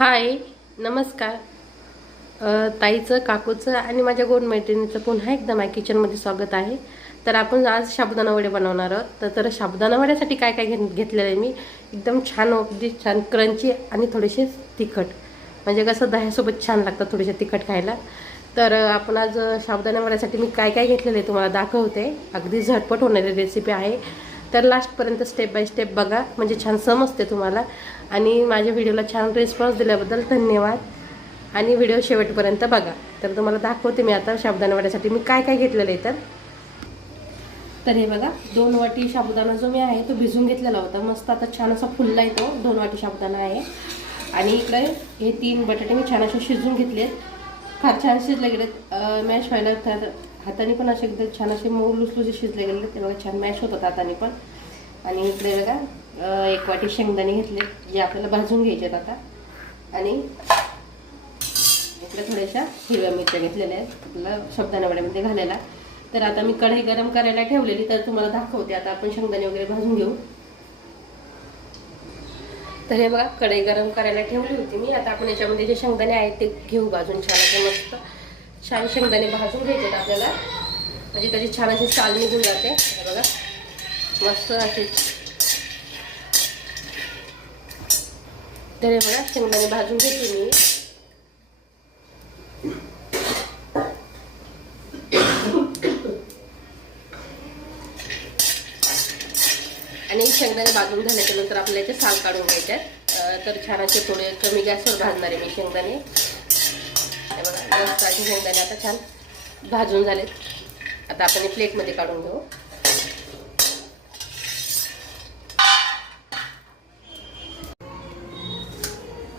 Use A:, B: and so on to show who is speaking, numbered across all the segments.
A: हाय नमस्कार. ताईचं काकूचं आणि माझ्या गोड मैत्रिणीचं पुन्हा एकदा माझ्या किचनमध्ये स्वागत आहे. तर आपण आज साबुदाणा वडे बनवणार आहोत. तर तर साबुदाणा वड्यासाठी काय काय घेत घेतलेलं आहे मी? एकदम छान अगदी छान क्रंची आणि थोडेसे तिखट. म्हणजे कसं दह्यासोबत छान लागतं थोडेसे तिखट खायला. तर आपण आज साबुदाणा वड्यासाठी मी काय काय घेतलेलं आहे तुम्हाला दाखवते. अगदी झटपट होणारी रेसिपी आहे. तर लास्टपर्यंत स्टेप बाय स्टेप बघा. म्हणजे छान समजते तुम्हाला. आणि माझ्या व्हिडिओला छान रिस्पॉन्स दिल्याबद्दल धन्यवाद. आणि व्हिडिओ शेवटपर्यंत बघा. तर तुम्हाला दाखवते मी आता शाबुदाना वाट्यासाठी मी काय काय घेतलेलं आहे तर. तर हे बघा दोन वाटी साबुदाणा जो मी आहे तो भिजून घेतलेला होता. मस्त आता छान असा फुलला येतो. दोन वाटी साबुदाणा आहे. आणि इकडे हे तीन बटाटे मी छान असे शिजून घेतलेत. फार छान शिजले गेलेत. मॅश व्हायला तर हाताने पण असे एकदम छान असे मऊ लुसलुसे शिजले गेले ते बघा छान मॅश होतात हाताने पण. आणि इकडे बघा एक वाटी शेंगदाणे घेतले जे आपल्याला भाजून घ्यायचे आहेत आता. आणि इकडे थोड्याशा हिरव्या मिरच्या घेतलेल्या आहेत आपल्याला शब्दाना वड्यामध्ये घालायला. तर आता मी कढई गरम करायला ठेवलेली तर तुम्हाला दाखवते. आता आपण शेंगदाणे वगैरे भाजून घेऊ. तर हे बघा कढई गरम करायला ठेवली होती मी. आता आपण याच्यामध्ये जे शेंगदाणे आहेत ते घेऊ भाजून छान असे मस्त. छान शेंगदाणे भाजून घ्यायचे आहेत आपल्याला. म्हणजे त्याची छान अशी साल निघून जाते. बघा. मस्त असे तर बघा शेंगदाणे भाजून घेते मी. आणि शेंगदाणे भाजून झाल्याच्यानंतर आपल्याला याचे साल काढून घ्यायचे आहेत. तर छान असे थोडे कमी गॅसवर भाजणार आहे मी शेंगदाणे. झाले बघा. मस्त असे शेंगदाणे आता छान भाजून झालेत. आता आपण हे प्लेटमध्ये काढून घेऊ.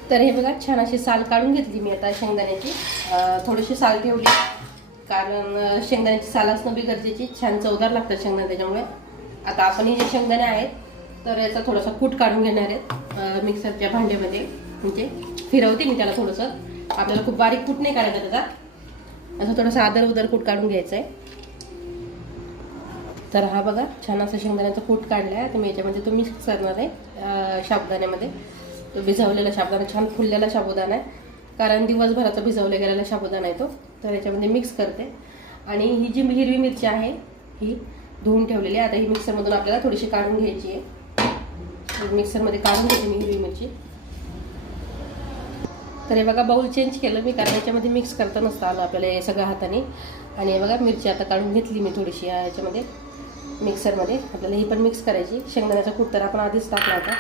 A: तर हे बघा छान अशी साल काढून घेतली मी आता शेंगदाण्याची. थोडीशी साल ठेवली. कारण शेंगदाण्याची साल असणं बी गरजेची. छान चवदार लागतात शेंगदाणे त्याच्यामुळे. आता आपण हे जे शेंगदाणे आहेत तर याचा थोडासा कूट काढून घेणार आहेत मिक्सरच्या भांड्यामध्ये. म्हणजे फिरवते मी त्याला थोडंसं. आपल्याला खूप बारीक कूट नाही काढायचा त्याचा. असं थोडंसं आदर उदर कूट काढून घ्यायचं आहे तर हा बघा छान असं शेंगदाण्याचा कूट काढला आहे तर मी याच्यामध्ये तो मिक्स करणार आहे शाबदाण्यामध्ये साबुदाण्यामध्ये. तो भिजवलेला साबुदाणा छान फुललेला साबुदाणा आहे. कारण दिवसभराचा भिजवला गेलेला साबुदाणा आहे तो. तर याच्यामध्ये मिक्स करते. आणि ही जी हिरवी मिरची आहे ही धुवून ठेवलेली आहे. आता ही मिक्सरमधून आपल्याला थोडीशी काढून घ्यायची आहे. मिक्सरमध्ये काढून घेते मी हिरवी मिरची. तर हे बघा बाऊल चेंज केलं मी कारण याच्यामध्ये मिक्स करता नसतं आलं आपल्याला हे सगळ्या हाताने. आणि हे बघा मिरची आता काढून घेतली मी थोडीशी या याच्यामध्ये मिक्सरमध्ये आपल्याला ही पण मिक्स करायची. शेंगदाण्याचा कूट तर आपण आधीच टाकला होता.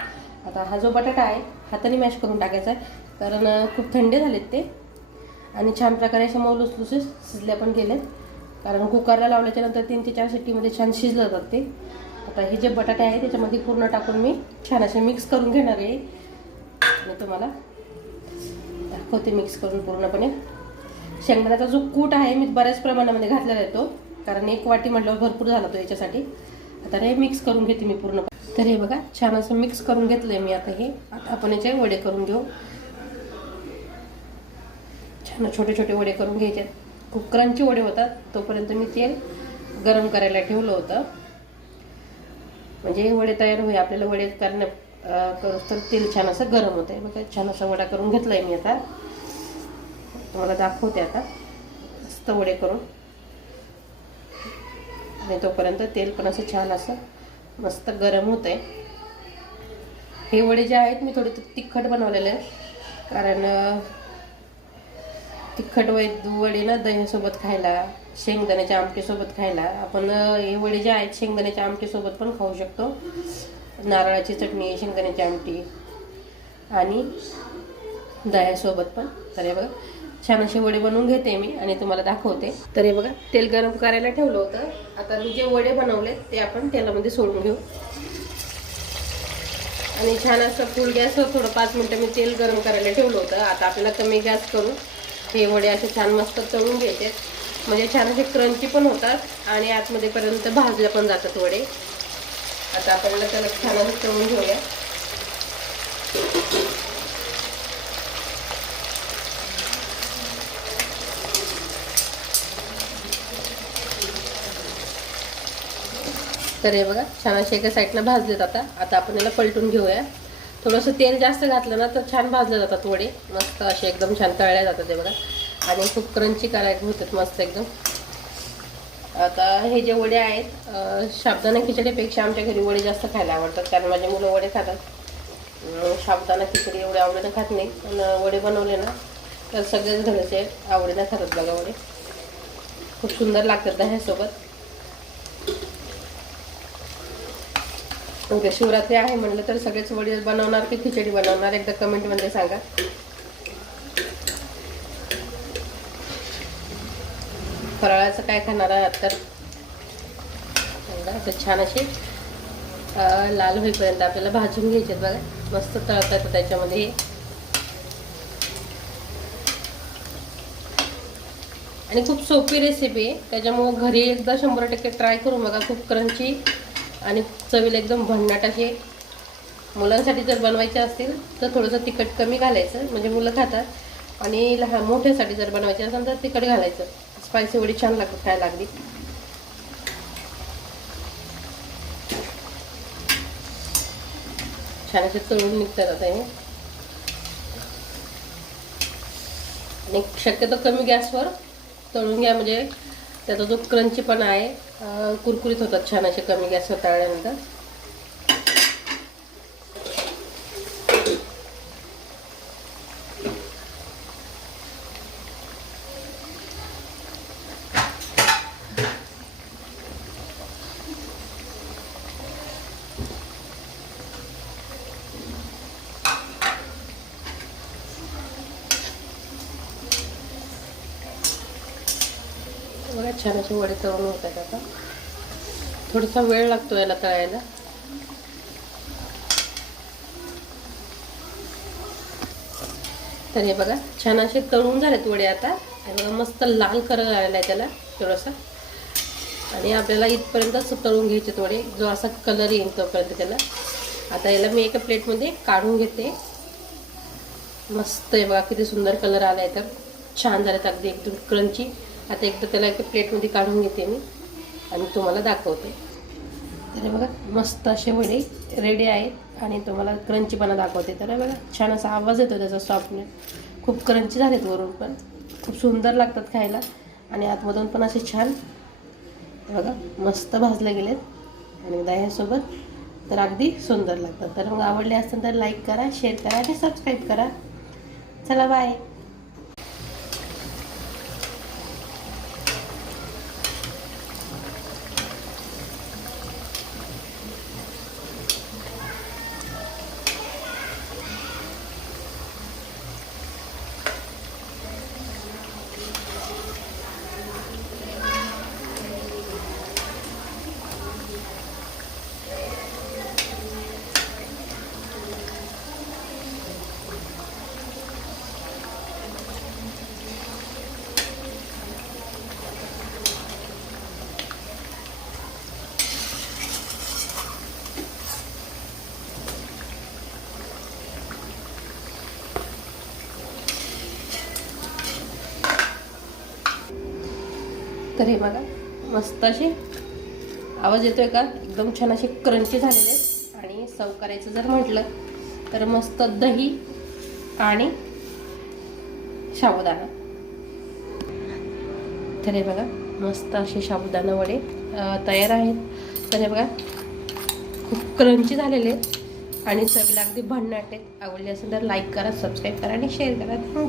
A: आता हा जो बटाटा आहे हाताने मॅश करून टाकायचा आहे. कारण खूप थंडे झालेत ते. आणि छान प्रकारे अशा मऊ लुसलुसे शिजल्या पण गेलेत. कारण कुकरला लावल्याच्या नंतर तीन ते चार शिट्टीमध्ये छान शिजलं जातात ते. आता हे जे बटाटे आहे त्याच्यामध्ये पूर्ण टाकून मी छान असे मिक्स करून घेणार आहे. आणि तुम्हाला होते मिक्स करून पूर्णपणे. शेंगदाण्याचा जो कूट आहे मी बऱ्याच प्रमाणामध्ये घातलेला येतो कारण एक वाटी म्हटल्यावर भरपूर झाला तो याच्यासाठी. आता हे मिक्स करून घेते मी पूर्ण. तर हे बघा छान असं मिक्स करून घेतलंय मी आता हे. आता आपण याचे वडे करून घेऊ. छान छोटे छोटे वडे करून घ्यायचे. खूप क्रंची वडे होतात. तोपर्यंत मी तेल गरम करायला ठेवलं होतं. म्हणजे हे वडे तयार होईल. आपल्याला वडे करण्या तर तेल छान असं गरम होतं आहे बघा छान असा वडा करून घेतलाय मी आता. तुम्हाला दाखवते आता. मस्त वडे करून. आणि तोपर्यंत तेल पण असं छान असं मस्त गरम होत आहे हे वडे जे आहेत मी थोडे तिखट बनवलेले आहेत. कारण तिखट वै वडे ना दह्यासोबत खायला शेंगदाण्याच्या आमटीसोबत खायला आपण हे वडे जे आहेत शेंगदाण्याच्या आमटीसोबत पण खाऊ शकतो. नारळाची चटणी शेंगदाण्याची आमटी आणि दह्यासोबत पण. तर हे बघा छान असे वडे बनवून घेते मी आणि तुम्हाला दाखवते. तर हे बघा तेल गरम करायला ठेवलं होतं. आता मी जे वडे बनवले ते आपण तेलामध्ये सोडून घेऊ. आणि छान असं फुल गॅसवर थोडं पाच मिनटं मी तेल गरम करायला ठेवलं होतं. आता आपल्याला कमी गॅस करून हे वडे असे छान मस्त तळून घ्यायचे म्हणजे छान असे क्रंची पण होतात आणि आतमध्येपर्यंत भाजल्या भाजले पण जातात वडे. आता आपल्याला त्याला छान असं तळून घेऊया. तर हे बघा छान असे एका साईडनं भाजलेत आता आता आपण याला पलटून घेऊया. थोडंसं तेल जास्त घातलं ना तर छान भाजले जातात वडे. मस्त असे एकदम छान तळले जातात ते बघा. आणि खूप क्रंची करायला होतात मस्त एकदम. आता हे जे वडे आहेत शाबदाना खिचडीपेक्षा आमच्या घरी वडे जास्त खायला आवडतात. कारण माझे मुलं वडे खातात. शाबदाना खिचडी एवढे आवडीनं खात नाही. पण वडे बनवले ना तर सगळेच घरचे आवडीनं खातात बघा वडे. खूप सुंदर लागतात दह्यासोबत उद्या शिवरात्री आहे म्हणलं तर सगळेच वडील बनवणार की खिचडी बनवणार? एकदा कमेंटमध्ये सांगा. फराळाचं काय खाणार आहात तर? सांगा तर छान असे लाल होईपर्यंत आपल्याला भाजून घ्यायचे बघा. मस्त तळतात त्याच्यामध्ये. आणि खूप सोपी रेसिपी आहे. त्याच्यामुळं घरी एकदा शंभर टक्के ट्राय करून बघा खूप क्रंची आणि चवीला एकदम भन्नाट असे मुलांसाठी जर बनवायचे असतील तर थोडंसं तिखट कमी घालायचं म्हणजे मुलं खातात. आणि लहान मोठ्यासाठी जर बनवायचे असेल तर तिखट घालायचं. स्पायसी एवढी छान लागतात खायला लागली छान असे तळून निघतात आता हे. आणि शक्यतो कमी गॅसवर तळून घ्या म्हणजे त्याचा जो क्रंचीपणा आहे कुरकुरीत होतात छान असे कमी गॅस तळल्यानंतर. बघा छान असे वडे तळून होत आहेत आता. थोडासा वेळ लागतो याला तळायला. तर हे बघा छान असे तळून झालेत वडे आता. आणि बघा मस्त लाल कलर आलेला आहे त्याला थोडासा. आणि आपल्याला इथपर्यंत तळून घ्यायचे वडे. जो असा कलर येईल तोपर्यंत त्याला. आता याला मी एका प्लेटमध्ये काढून घेते. मस्त आहे बघा किती सुंदर कलर आला आहे तर. छान झालेत अगदी एकदम क्रंची आता एकदा त्याला एका प्लेटमध्ये काढून घेते मी आणि तुम्हाला दाखवते. तर बघा मस्त असे वडे रेडी आहेत आणि तुम्हाला क्रंचीपणा दाखवते. तर बघा छान असा आवाज येतो त्याचा सॉफ्टने खूप क्रंची झालेत वरून पण. खूप सुंदर लागतात खायला. आणि आतमधून पण असे छान बघा मस्त भाजले गेलेत. आणि दह्यासोबत तर अगदी सुंदर लागतात. तर मग आवडले असतील तर लाईक करा शेअर करा आणि सबस्क्राईब करा. चला बाय तर हे बघा मस्त अशी आवाज येतोय का? एकदम छान असे क्रंची झालेले आहे. आणि सर्व करायचं जर म्हटलं तर मस्त दही आणि साबुदाणा. तर हे बघा मस्त असे साबुदाणा वडे तयार आहेत. तर हे बघा खूप क्रंची झालेले आणि चवीला अगदी भन्नाट आहेत. आवडले असेल तर लाईक करा सबस्क्राईब करा आणि शेअर करा. थँक्यू